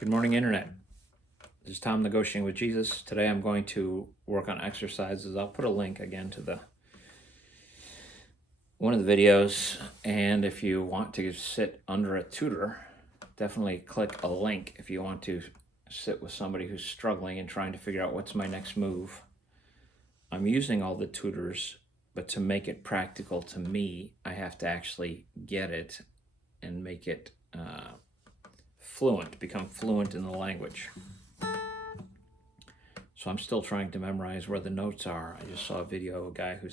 Good morning, Internet. This is Tom Negotiating with Jesus. Today I'm going to work on exercises. I'll put a link again to one of the videos, and if you want to sit under a tutor, definitely click a link if you want to sit with somebody who's struggling and trying to figure out what's my next move. I'm using all the tutors, but to make it practical to me, I have to actually get it and make it become fluent in the language. So I'm still trying to memorize where the notes are. I just saw a video of a guy who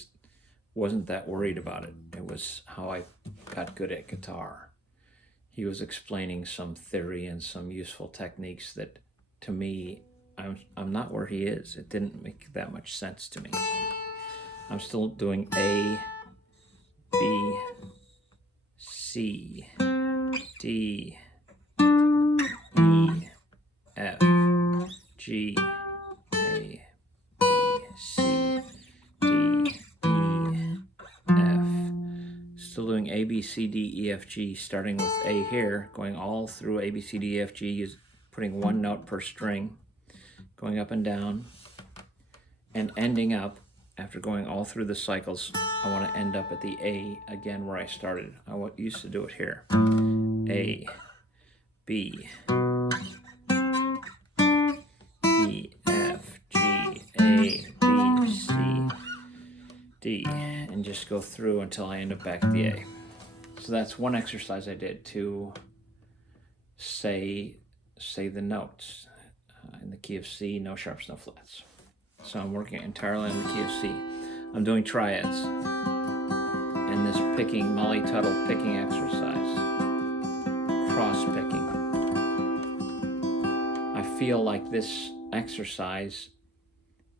wasn't that worried about it. It was how I got good at guitar. He was explaining some theory and some useful techniques that, to me, I'm not where he is. It didn't make that much sense to me. I'm still doing A, B, C, D, E, F, G, A, B, C, D, E, F. Still doing A, B, C, D, E, F, G, starting with A here, going all through A, B, C, D, E, F, G, putting one note per string, going up and down, and ending up, after going all through the cycles, I want to end up at the A again where I started. I used to do it here. A, B, E, F, G, A, B, C, D, and just go through until I end up back at the A. So that's one exercise I did to say the notes in the key of C, no sharps, no flats. So I'm working entirely in the key of C. I'm doing triads and this Molly Tuttle picking exercise, cross picking. I feel like this exercise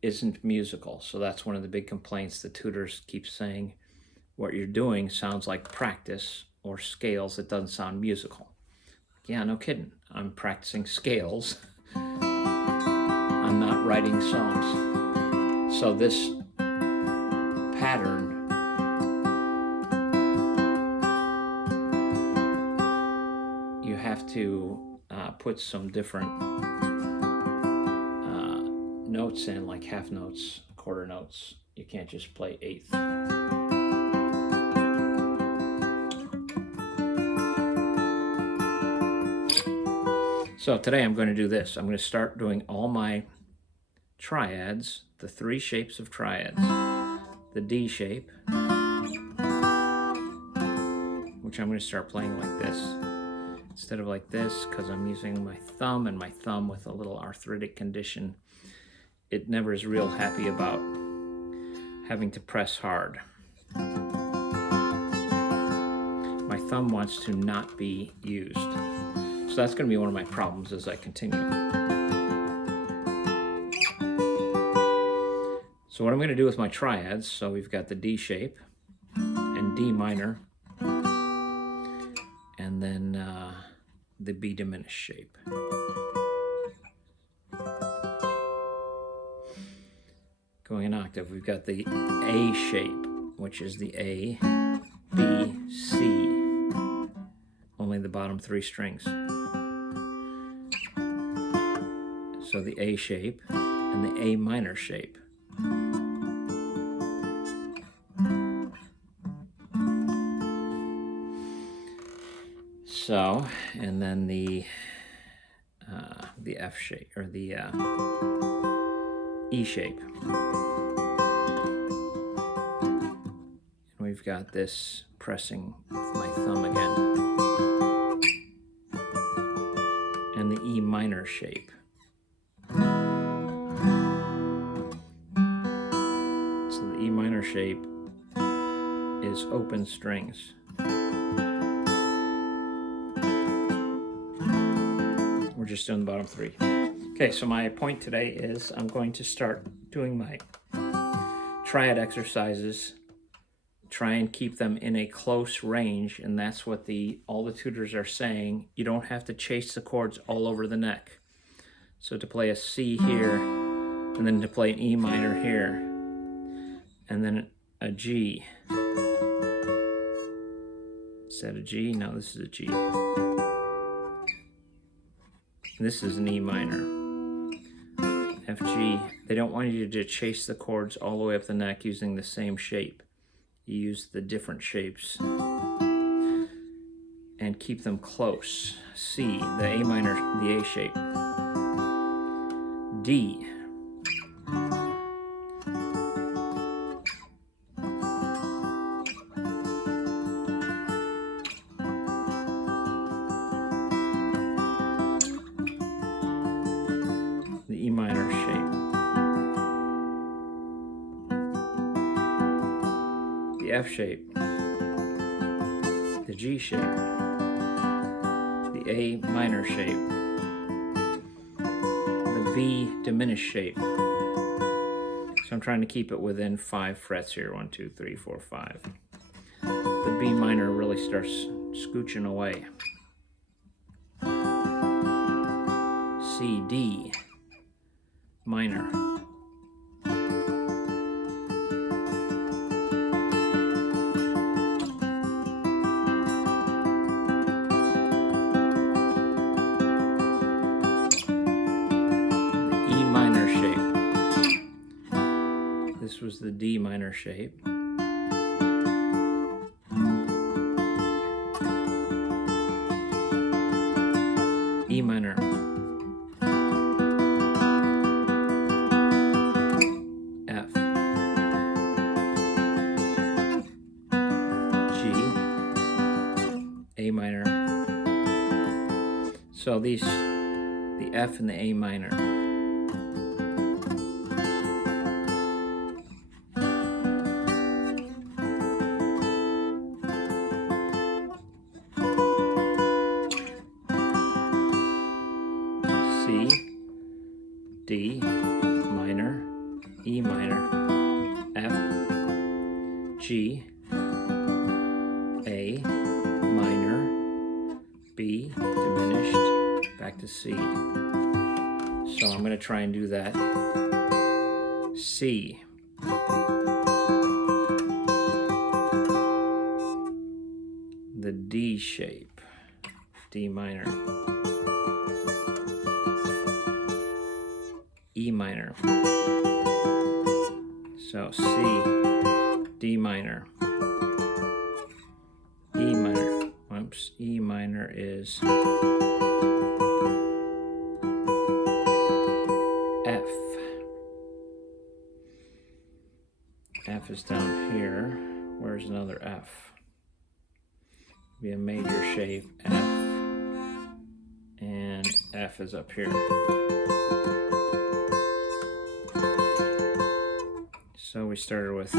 isn't musical, so that's one of the big complaints. The tutors keep saying what you're doing sounds like practice or scales. It doesn't sound musical. Yeah, no kidding. I'm practicing scales. I'm not writing songs. So this pattern you have to put some different notes in, like half notes, quarter notes. You can't just play eighth. So today I'm going to do this. I'm going to start doing all my triads, the three shapes of triads. The D shape, which I'm going to start playing like this instead of like this, because I'm using my thumb, and my thumb with a little arthritic condition, it never is real happy about having to press hard. My thumb wants to not be used. So that's going to be one of my problems as I continue. So what I'm going to do with my triads, so we've got the D shape and D minor, and then the B diminished shape. Going an octave, we've got the A shape, which is the A, B, C, only the bottom three strings. So the A shape and the A minor shape. So, and then the F shape, or the E shape. And we've got this pressing with my thumb again. And the E minor shape. So the E minor shape is open strings. We're just doing the bottom three. Okay, so my point today is I'm going to start doing my triad exercises, try and keep them in a close range, and that's what all the tutors are saying. You don't have to chase the chords all over the neck. So to play a C here, and then to play an E minor here, and then a G. Is that a G? No, this is a G. This is an E minor. F, G. They don't want you to chase the chords all the way up the neck using the same shape. You use the different shapes and keep them close. C, the A minor, the A shape. D. The E minor shape. The F shape. The G shape. The A minor shape. The B diminished shape. So I'm trying to keep it within 5 frets here. 1, 2, 3, 4, 5. The B minor really starts scooching away. C, D minor. E minor shape. This was the D minor shape. E minor. F. G. A minor. So these, the F and the A minor. C, D minor, E minor, F, G, A minor, B diminished, back to C. So I'm going to try and do that. C. The D shape, D minor. E minor. So C, D minor, E minor. Whoops, E minor is F. F is down here. Where's another F? Be a major shape, F. And F is up here. So we started with,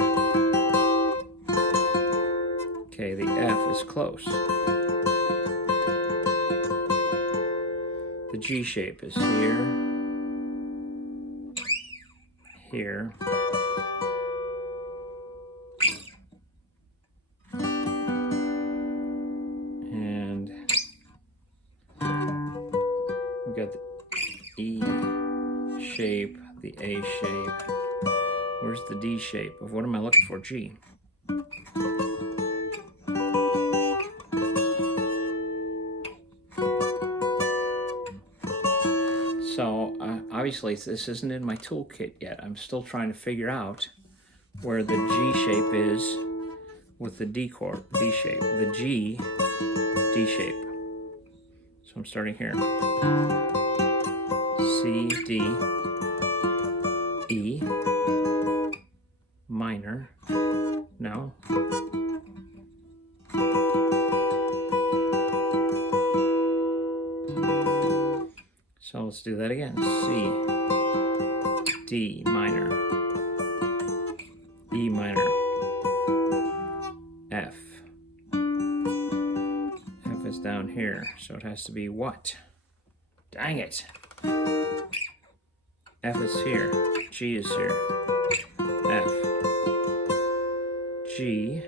okay, the F is close. The G shape is here, here, and we've got the E shape, the A shape. Where's the D shape? Of what am I looking for? G. So obviously this isn't in my toolkit yet. I'm still trying to figure out where the G shape is with the D chord, D shape. The G, D shape. So I'm starting here. C, D, E, minor, no. So let's do that again. C, D minor, E minor, F. F is down here, so it has to be what? Dang it. F is here, G is here, F, G,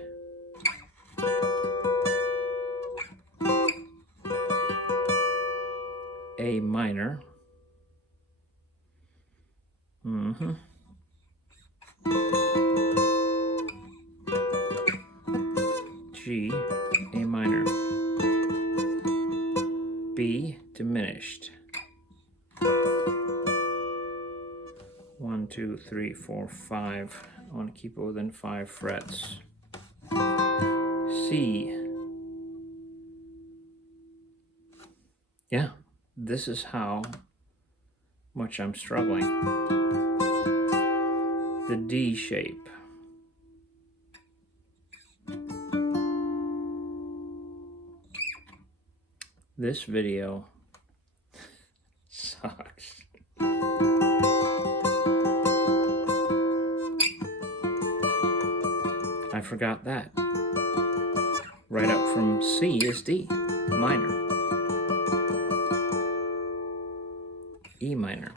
A minor, G, A minor, B diminished, 1, 2, 3, 4, 5. I want to keep it within 5 frets. C. Yeah, this is how much I'm struggling. The D shape. This video sucks. I forgot that. Right up from C is D, minor. E minor.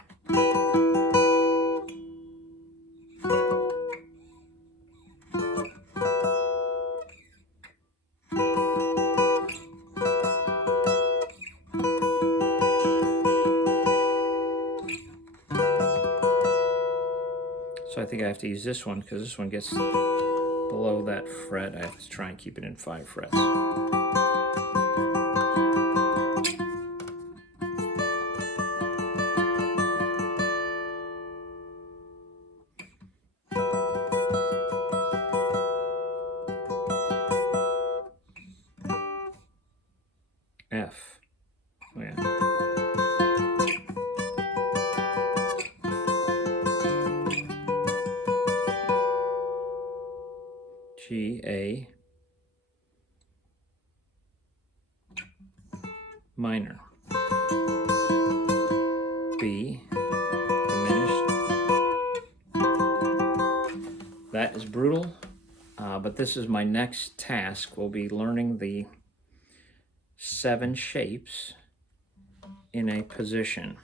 So I think I have to use this one because this one gets below that fret. I have to try and keep it in 5 frets. F. Oh yeah. G, A, minor. B, diminished. That is brutal, but this is my next task. We'll be learning the 7 shapes in a position.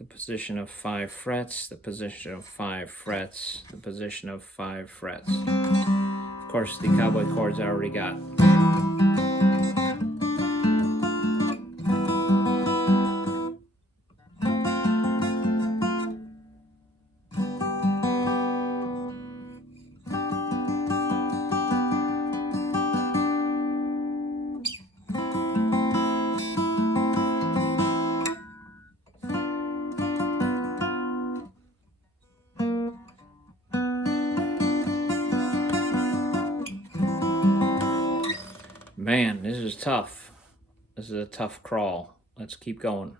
The position of 5 frets, the position of 5 frets, the position of 5 frets. Of course, the cowboy chords I already got. Man, this is tough. This is a tough crawl. Let's keep going.